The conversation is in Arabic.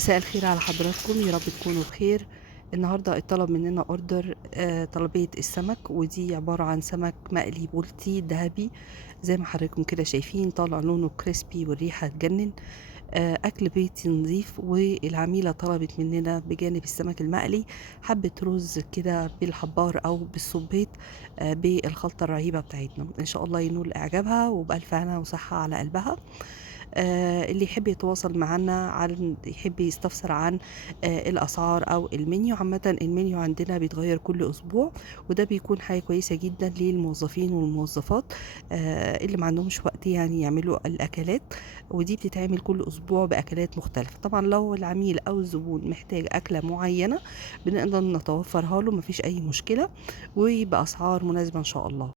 مساء الخير على حضراتكم، يا رب تكونوا بخير. النهارده اتطلب مننا اوردر طلبية السمك، ودي عبارة عن سمك مقلي بولتي ذهبي زي ما حضراتكم كده شايفين، طالع لونه كريسبي والريحة تجنن. أكل بيتي نظيف، والعميلة طلبت مننا بجانب السمك المقلي حبة رز كده بالحبار أو بالصبيط بالخلطة الرهيبة بتاعتنا، إن شاء الله ينول إعجابها وبألف هنا وصحة على قلبها. اللي يحب يتواصل معانا يحب يستفسر عن الأسعار أو المنيو عامةً، المنيو عندنا بيتغيّر كل أسبوع، وده بيكون حاجة كويسة جدًا للموظفين والموظفات اللي ما عندهمش وقت يعني يعملوا الأكلات، ودي بتتعمل كل أسبوع بأكلات مختلفة. طبعًا لو العميل أو الزبون محتاج أكلة معيّنة بنقدر نتوفرها له، ما فيش أي مشكلة، وبأسعار مناسبة إن شاء الله.